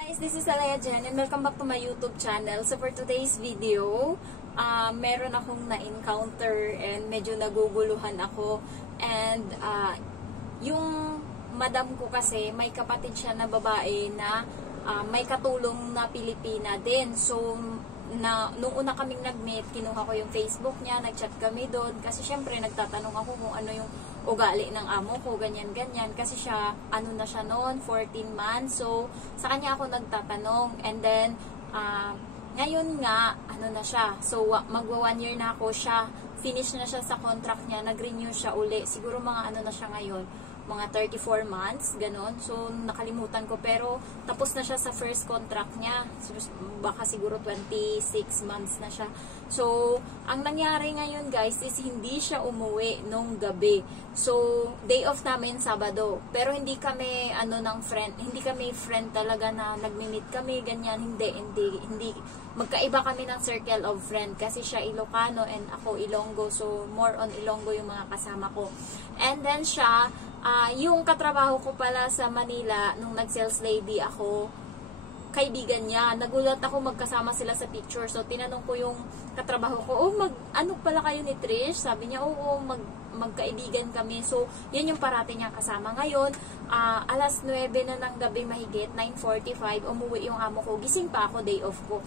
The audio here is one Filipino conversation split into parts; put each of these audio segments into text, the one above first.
Guys, this is Alea Jen and welcome back to my YouTube channel. So for today's video, meron akong na-encounter and medyo naguguluhan ako. And yung madam ko kasi, may kapatid siya na babae na may katulong na Pilipina din. So nung una kaming nag-meet, kinuha ko yung Facebook niya, nag-chat kami doon. Kasi syempre nagtatanong ako kung ano yung ugali ng amo ko, ganyan-ganyan. Kasi siya, ano na siya noon, 14 months. So, sa kanya ako nagtatanong. And then, ngayon nga, ano na siya. So, magwa 1 year na ako siya. Finish na siya sa contract niya. Nag-renew siya uli. Siguro mga ano na siya ngayon, mga 34 months, ganon. So, nakalimutan ko. Pero, tapos na siya sa first contract niya. So, baka siguro 26 months na siya. So, ang nangyari ngayon guys is hindi siya umuwi nung gabi. So, day off namin Sabado. Pero hindi kami, hindi kami friend talaga na nagmi-meet kami, ganyan. Hindi. Magkaiba kami ng circle of friend. Kasi siya Ilocano and ako Ilonggo. So, more on Ilonggo yung mga kasama ko. And then siya, yung katrabaho ko pala sa Manila, nung nag-sales lady ako, kaibigan niya. Nagulat ako, magkasama sila sa picture. So, tinanong ko yung katrabaho ko, ano pala kayo ni Trish? Sabi niya, magkaibigan kami. So, yun yung parati niya kasama. Ngayon, alas 9 na ng gabi mahigit, 9:45, umuwi yung amo ko. Gising pa ako, day off ko.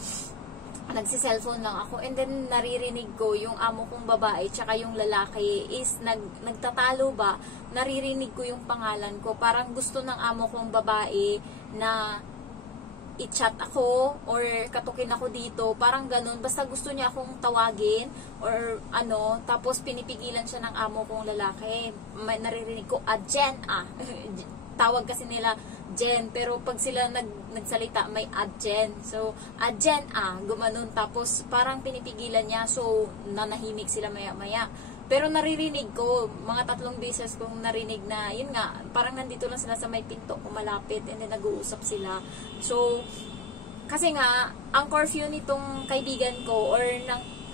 Nagsi-cellphone lang ako, and then naririnig ko yung amo kong babae tsaka yung lalaki is nagtatalo ba, naririnig ko yung pangalan ko, parang gusto ng amo kong babae na i-chat ako or katukin ako dito, parang ganun, basta gusto niya akong tawagin or ano, tapos pinipigilan siya ng amo kong lalaki. Naririnig ko, Jen, tawag kasi nila Jen, pero pag sila nagsalita may Jen. So, Jen, gumanon. Tapos parang pinipigilan niya, so nanahimik sila maya-maya. Pero naririnig ko, mga 3 beses kong narinig na, yun nga, parang nandito lang sila sa may pinto, kumalapit, and then nag-uusap sila. So, kasi nga, ang curfew nitong kaibigan ko, or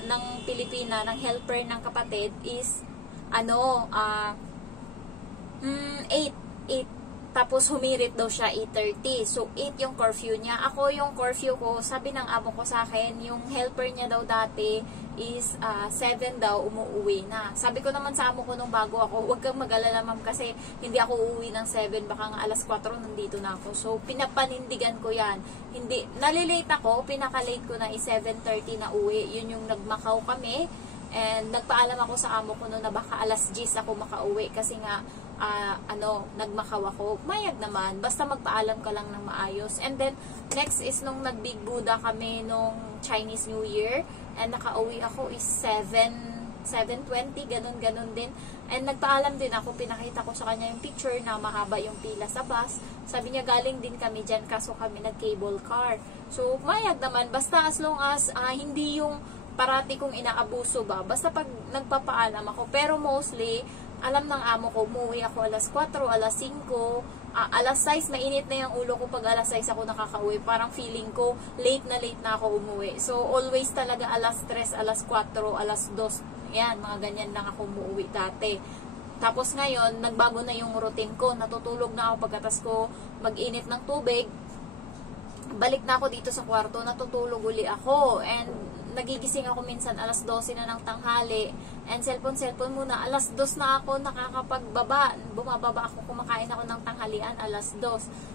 ng Pilipina, ng helper ng kapatid, is, 8. Tapos humirit daw siya 8:30. So 8 yung curfew niya. Ako yung curfew ko, sabi ng amo ko sa akin, yung helper niya daw dati is 7 daw umuwi na. Sabi ko naman sa amo ko nung bago ako, huwag kang mag-alala ma'am kasi hindi ako uuwi ng 7, baka nga alas 4 nandito na ako. So pinapanindigan ko yan. Hindi, nalilate ako, pinaka-late ko na is 7:30 na uwi. Yun yung nagmakaw kami. And nagpaalam ako sa amo ko noon na baka alas 10 ako makauwi kasi nga nagmakaw ako. Mayag naman, basta magpaalam ka lang ng maayos. And then next is nung nag-Big Buddha kami nung Chinese New Year, and nakauwi ako is 7:20, ganun din. And nagpaalam din ako, pinakita ko sa kanya yung picture na mahaba yung pila sa bus. Sabi niya galing din kami dyan, kaso kami nag-cable car. So mayag naman, basta as long as hindi yung parati kong inaabuso ba, basta pag nagpapaalam ako. Pero mostly, alam ng amo ko, umuwi ako alas 4, alas 5, alas 6, mainit na yung ulo ko pag alas 6 ako nakakauwi. Parang feeling ko, late na ako umuwi. So, always talaga alas 3, alas 4, alas 2, yan, mga ganyan lang ako umuwi dati. Tapos ngayon, nagbago na yung routine ko. Natutulog na ako pagkatas ko mag-init ng tubig. Balik na ako dito sa kwarto, natutulog uli ako. And nagigising ako minsan alas 12 na ng tanghali, and cellphone muna, alas 2 na ako nakakapagbaba, bumababa ako, kumakain ako ng tanghalian alas 2,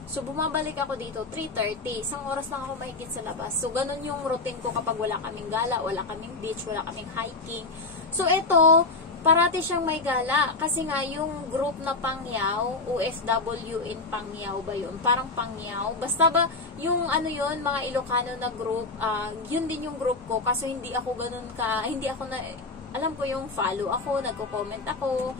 so bumabalik ako dito 3:30, isang oras lang ako mahigit sa labas. So ganun yung routine ko kapag wala kaming gala, wala kaming beach, wala kaming hiking. So eto, parati siyang may gala kasi nga yung group na Pangyaw, OFW in Pangyaw ba yun? Parang Pangyaw. Basta ba yung yun, mga Ilocano na group, yun din yung group ko kasi hindi ako alam ko yung follow ako, nagko-comment ako,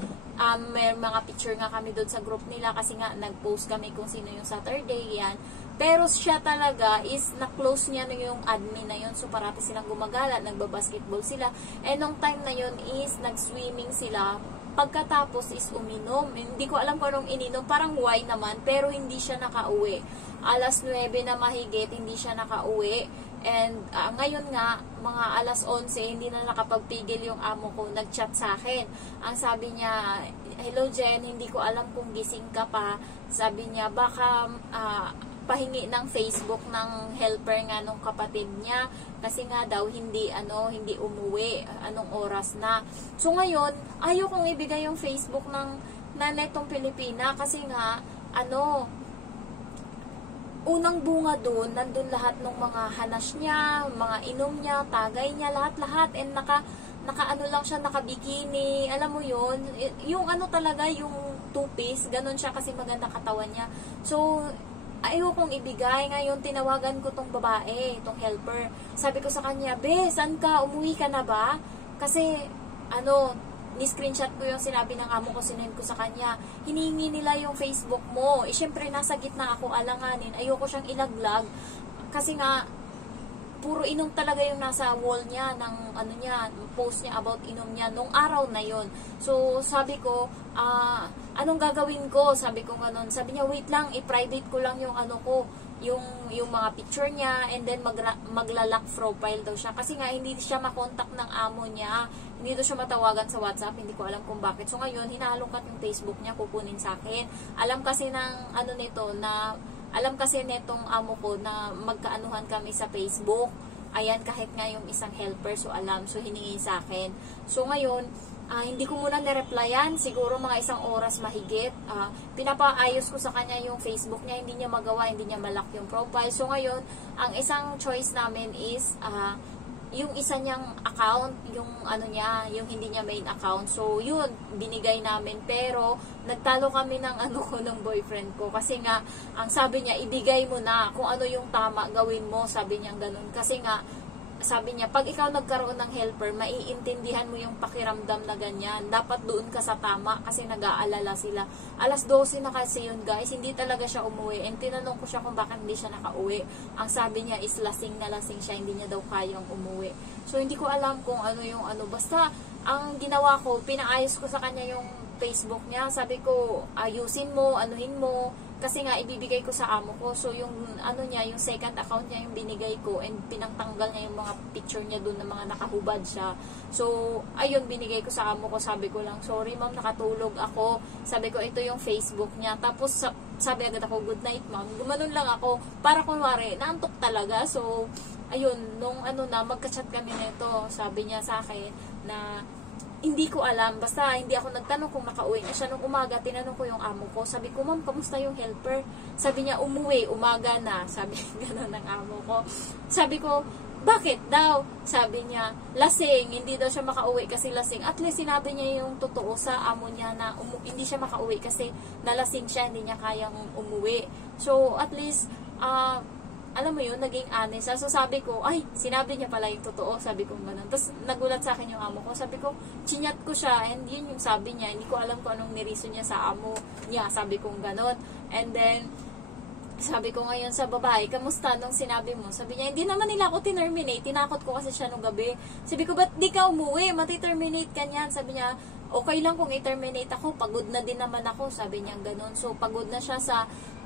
may mga picture nga kami doon sa group nila kasi nga nag-post kami kung sino yung Saturday, yan. Pero siya talaga is na-close niya na yung admin na yun. So parati silang gumagala, nagbabasketball sila. And nung time na yun is nag-swimming sila. Pagkatapos is uminom. Hindi ko alam kung anong ininom. Parang wine naman, pero hindi siya nakauwi. Alas 9 na mahigit, hindi siya nakauwi. And ngayon nga, mga alas 11, hindi na nakapagpigil yung amo ko. Nag-chat sa akin. Ang sabi niya, hello Jen, hindi ko alam kung gising ka pa. Sabi niya, baka pahingi ng Facebook ng helper nga nung kapatid niya kasi nga daw hindi umuwi anong oras na. So ngayon ayaw kong ibigay yung Facebook ng nanetong Pilipina kasi nga unang bunga doon, nandun lahat ng mga hanas niya, mga inom niya, tagay niya, lahat-lahat, and naka lang siya, naka-bikini, alam mo yun, yung talaga, yung two-piece, ganun siya kasi maganda katawan niya. So, ayaw kong ibigay. Ngayon, tinawagan ko tong babae, tong helper. Sabi ko sa kanya, "Be, saan ka? Umuwi ka na ba?" Kasi, ni-screenshot ko yung sinabi ng amo ko, sinend ko sa kanya. Hinihingi nila yung Facebook mo. Siyempre, nasa gitna ako alanganin. Ayoko siyang ilaglag. Kasi nga, puro inom talaga yung nasa wall niya, ng post niya about inom niya, nung araw na yon. So, sabi ko, anong gagawin ko? Sabi ko ganun. Sabi niya, wait lang, i-private ko lang yung yung mga picture niya, and then magla-lock profile daw siya. Kasi nga, hindi siya makontak ng amo niya. Hindi daw siya matawagan sa WhatsApp. Hindi ko alam kung bakit. So, ngayon, hinahalongkat yung Facebook niya, kukunin sa akin. Alam kasi netong amo ko na magkaanuhan kami sa Facebook. Ayan, kahit nga yung isang helper, so alam. So, hiningi sa akin. So, ngayon, hindi ko muna nireplyan, siguro mga isang oras mahigit. Pinapaayos ko sa kanya yung Facebook niya, hindi niya magawa, hindi niya malak yung profile. So ngayon, ang isang choice namin is yung isa niyang account, yung yung hindi niya main account. So yun, binigay namin, pero nagtalo kami ng ng boyfriend ko kasi nga ang sabi niya, ibigay mo na kung ano yung tama, gawin mo, sabi niya ganun. Kasi nga sabi niya, pag ikaw nagkaroon ng helper, maiintindihan mo yung pakiramdam na ganyan. Dapat doon ka sa tama kasi nag-aalala sila. 12:00 na kasi yun, guys. Hindi talaga siya umuwi. And tinanong ko siya kung bakit hindi siya nakauwi. Ang sabi niya is lasing na lasing siya. Hindi niya daw kayang umuwi. So, hindi ko alam kung Basta, ang ginawa ko, pinaayos ko sa kanya yung Facebook niya. Sabi ko, ayusin mo, anuhin mo. Kasi nga, ibibigay ko sa amo ko. So, yung yung second account niya yung binigay ko, and pinangtanggal niya yung mga picture niya doon na mga nakahubad siya. So, ayun, binigay ko sa amo ko. Sabi ko lang, sorry ma'am, nakatulog ako. Sabi ko, ito yung Facebook niya. Tapos, sabi agad ako, good night ma'am. Gumanon lang ako, para kunwari, naantok talaga. So, ayun, nung magka-chat kami nito, sabi niya sa akin na, hindi ko alam, basta hindi ako nagtanong kung nakauwi na siya. Nung umaga, tinanong ko yung amo ko. Sabi ko, ma'am, kamusta yung helper? Sabi niya, umuwi, umaga na. Sabi gano'n ng amo ko. Sabi ko, bakit daw? Sabi niya, lasing, hindi daw siya makauwi kasi lasing. At least sinabi niya yung totoo sa amo niya na hindi siya makauwi kasi nalasing siya, hindi niya kayang umuwi. So, at least, alam mo yun, naging honest. So, sabi ko, ay, sinabi niya pala yung totoo. Sabi ko gano'n. Tapos, nagulat sa akin yung amo ko. Sabi ko, chinyat ko siya. And yun yung sabi niya. Hindi ko alam kung anong niriso niya sa amo niya. Sabi ko gano'n. And then, sabi ko ngayon sa babae, kamusta nung sinabi mo? Sabi niya, hindi naman nila ako tinerminate. Tinakot ko kasi siya nung gabi. Sabi ko, ba't di ka umuwi? Mati-terminate ka niyan. Sabi niya, okay lang kung i-terminate ako. Pagod na din naman ako. Sabi niya gano'n. So, pagod na siya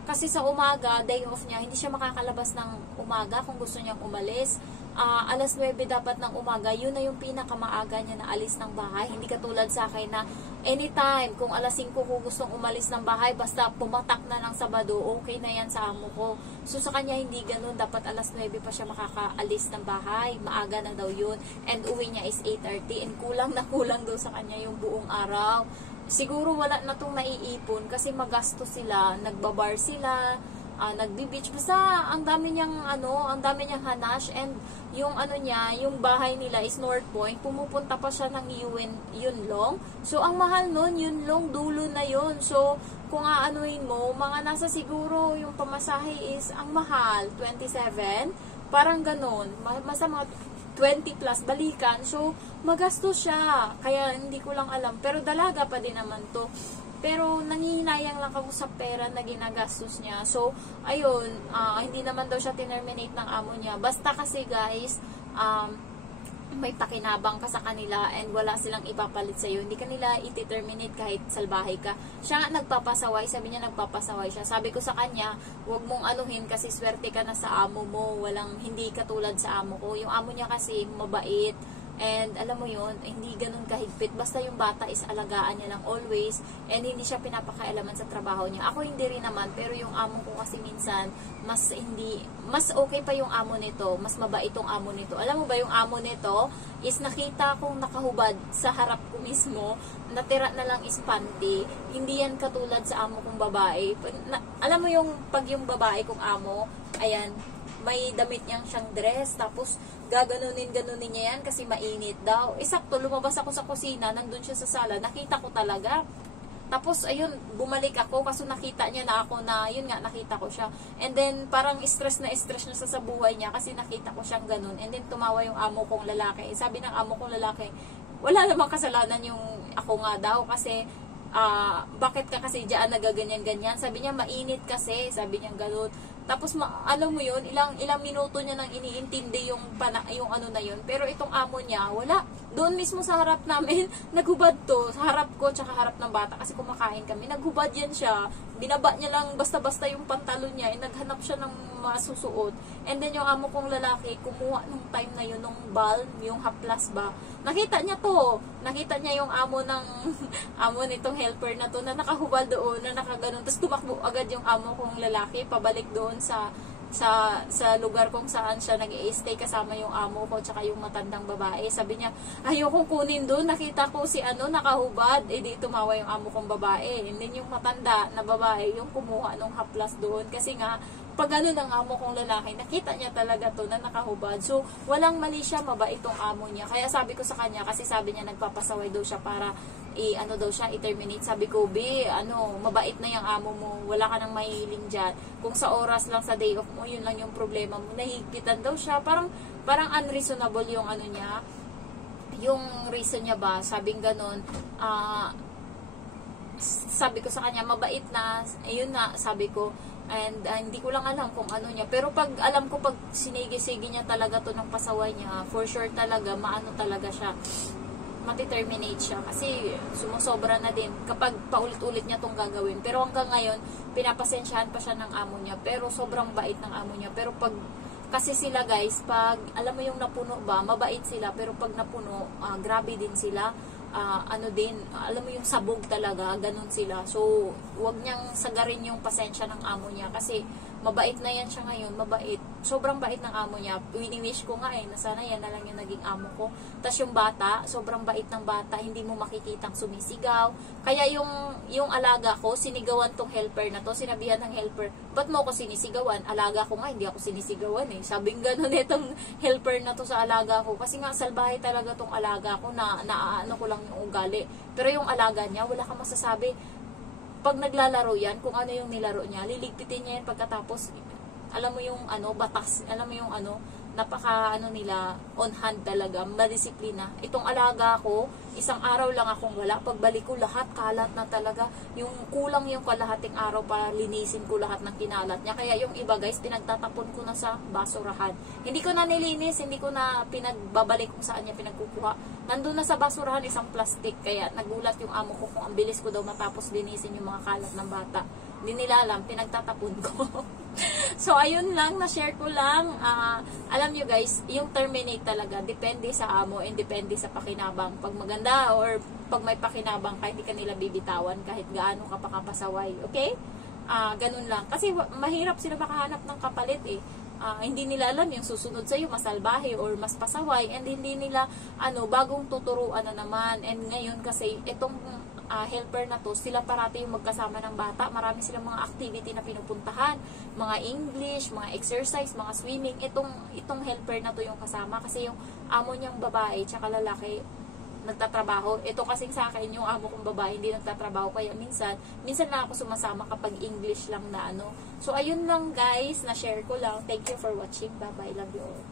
kasi sa umaga, day off niya, hindi siya makakalabas ng umaga kung gusto niyang umalis. 9:00 dapat ng umaga, yun na yung pinakamaaga niya na alis ng bahay. Hindi katulad sa akin na anytime, kung 5:00 ko gustong umalis ng bahay, basta pumatak na ng Sabado, okay na yan sa amo ko. So sa kanya hindi ganun, dapat 9:00 pa siya makakaalis ng bahay. Maaga na daw yun. And uwi niya is 8:30, and kulang na kulang daw sa kanya yung buong araw. Siguro wala na itong naiipon kasi magastos sila, nagbabar sila, nagbi-beach. Basta ang dami niyang hanash, and yung niya, yung bahay nila is North Point. Pumupunta pa siya ng Yunlong. So ang mahal nun, Yunlong, dulo na yun. So kung aanuhin mo, mga nasa siguro yung pamasahe is ang mahal, 27, parang ganun. Basta mga 20 plus balikan. So, magastos siya. Kaya, hindi ko lang alam. Pero, dalaga pa din naman to. Pero, nangihinayang lang ako sa pera na ginagastos niya. So, ayun, hindi naman daw siya tinerminate ng amo niya. Basta kasi, guys, may pakinabang ka sa kanila and wala silang ipapalit sa'yo. Hindi ka nila iti-terminate kahit salbahe ka. Siya nga nagpapasaway. Sabi niya nagpapasaway siya. Sabi ko sa kanya, huwag mong anuhin kasi swerte ka na sa amo mo. Hindi katulad sa amo ko. Yung amo niya kasi mabait. And alam mo yun, hindi ganun kahigpit. Basta yung bata is alagaan niya lang always. And hindi siya pinapakailaman sa trabaho niya. Ako hindi rin naman. Pero yung amo ko kasi minsan, mas okay pa yung amo nito. Mas mabait yung amo nito. Alam mo ba yung amo nito is nakita kong nakahubad sa harap ko mismo. Natira na lang is panty. Hindi yan katulad sa amo kong babae. Alam mo yung pag yung babae kong amo, ayan, may damit niyang siyang dress, tapos gaganunin niya yan kasi mainit daw. Sakto, lumabas ako sa kusina, nandun siya sa sala, nakita ko talaga. Tapos, ayun, bumalik ako kasi nakita niya na ako na, yun nga, nakita ko siya. And then, parang stress na stress niya sa buhay niya kasi nakita ko siyang ganun. And then, tumawa yung amo kong lalaki. Sabi ng amo kong lalaki, wala namang kasalanan yung ako nga daw kasi, bakit ka kasi diyan nagaganyan-ganyan? Sabi niya, mainit kasi. Sabi niya ganun. Tapos, alam mo yun, ilang minuto niya nang iniintindi yung ano na yun. Pero itong amo niya, wala. Doon mismo sa harap namin, naghubad to. Sa harap ko, tsaka harap ng bata. Kasi kumakain kami. Naghubad yan siya. Binaba niya lang basta-basta yung pantalon niya. Naghanap siya ng masusuot. And then yung amo kong lalaki, kumuha nung time na yun, nung balm, yung haplas ba. Nakita niya to. Nakita niya yung amo ng amo nitong helper na to na nakahubal doon, na nakaganon. Tapos tumakbo agad yung amo kong lalaki pabalik doon sa lugar kung saan siya nag-i-stay kasama yung amo ko tsaka yung matandang babae. Sabi niya, ayokong kunin doon, nakita ko si nakahubad. Di tumawa yung amo kong babae. And then yung matanda na babae, yung kumuha ng haplas doon. Kasi nga, pag ano ng amo kong lalaki, nakita niya talaga to na nakahubad. So, walang mali siya, mabait itong amo niya. Kaya sabi ko sa kanya, kasi sabi niya nagpapasaway daw siya para i-terminate. Sabi ko, mabait na yung amo mo, wala ka nang mahihiling dyan. Kung sa oras lang sa day off mo, yun lang yung problema mo. Nahigpitan daw siya. Parang unreasonable yung ano niya. Yung reason niya ba, sabing ganun, sabi ko sa kanya, mabait na, ayun na, sabi ko, and hindi ko lang alam kung ano niya. Pero alam ko, pag sinigi-sigi niya talaga to ng pasaway niya, for sure talaga, maano talaga siya, mati-terminate siya. Kasi sumusobra na din kapag paulit-ulit niya tong gagawin. Pero hanggang ngayon, pinapasensyahan pa siya ng amo niya. Pero sobrang bait ng amo niya. Pero kasi sila guys, pag alam mo yung napuno ba, mabait sila. Pero pag napuno, grabe din sila. Alam mo yung sabog talaga, ganun sila. So, wag niyang sagarin yung pasensya ng amo niya kasi mabait na yan siya ngayon, mabait. Sobrang bait ng amo niya. Wini-wish ko nga na sana yan na lang yung naging amo ko. Tapos yung bata, sobrang bait ng bata, hindi mo makikitang sumisigaw. Kaya yung alaga ko, sinigawan tong helper na to, sinabihan ng helper, ba't mo ako sinisigawan? Alaga ko nga, hindi ako sinisigawan eh. Sabing gano'n itong helper na to sa alaga ko. Kasi nga, salbahe talaga tong alaga ko na ko lang yung ugali. Pero yung alaga niya, wala kang masasabi. Pag naglalaro yan, kung ano yung nilaro niya, liligpitin niya yan pagkatapos, alam mo yung batas, alam mo yung nila, on hand talaga, madisiplina. Itong alaga ko, isang araw lang akong wala, pagbalik ko lahat, kalat na talaga, yung kulang yung kalahating araw para linisin ko lahat ng kinalat niya. Kaya yung iba guys, pinagtatapon ko na sa basurahan. Hindi ko na nilinis, hindi ko na pinagbabalik kung saan niya pinagkukuha. Nandun na sa basurahan isang plastic, kaya nagulat yung amo ko kung ang bilis ko daw matapos linisin yung mga kalat ng bata. Hindi nila alam, pinagtatapon ko. So, ayun lang, na-share ko lang. Alam nyo guys, yung terminate talaga, depende sa amo and depende sa pakinabang. Pag maganda or pag may pakinabang ka, hindi ka nila bibitawan kahit gaano ka pa kapasaway. Okay? Ganun lang. Kasi mahirap sila makahanap ng kapalit eh. Hindi nila alam yung susunod sa'yo, mas salbahe or mas pasaway, and hindi nila, bagong tuturuan na naman. And ngayon kasi, itong helper na to, sila parati yung magkasama ng bata. Marami silang mga activity na pinupuntahan, mga English, mga exercise, mga swimming. Itong helper na to yung kasama kasi yung amo niyang babae tsaka lalaki nagtatrabaho. Ito kasing sa akin, yung amo kong babae hindi nagtatrabaho, kaya minsan na ako sumasama kapag English lang na So ayun lang guys, na share ko lang. Thank you for watching. Bye bye, love you all.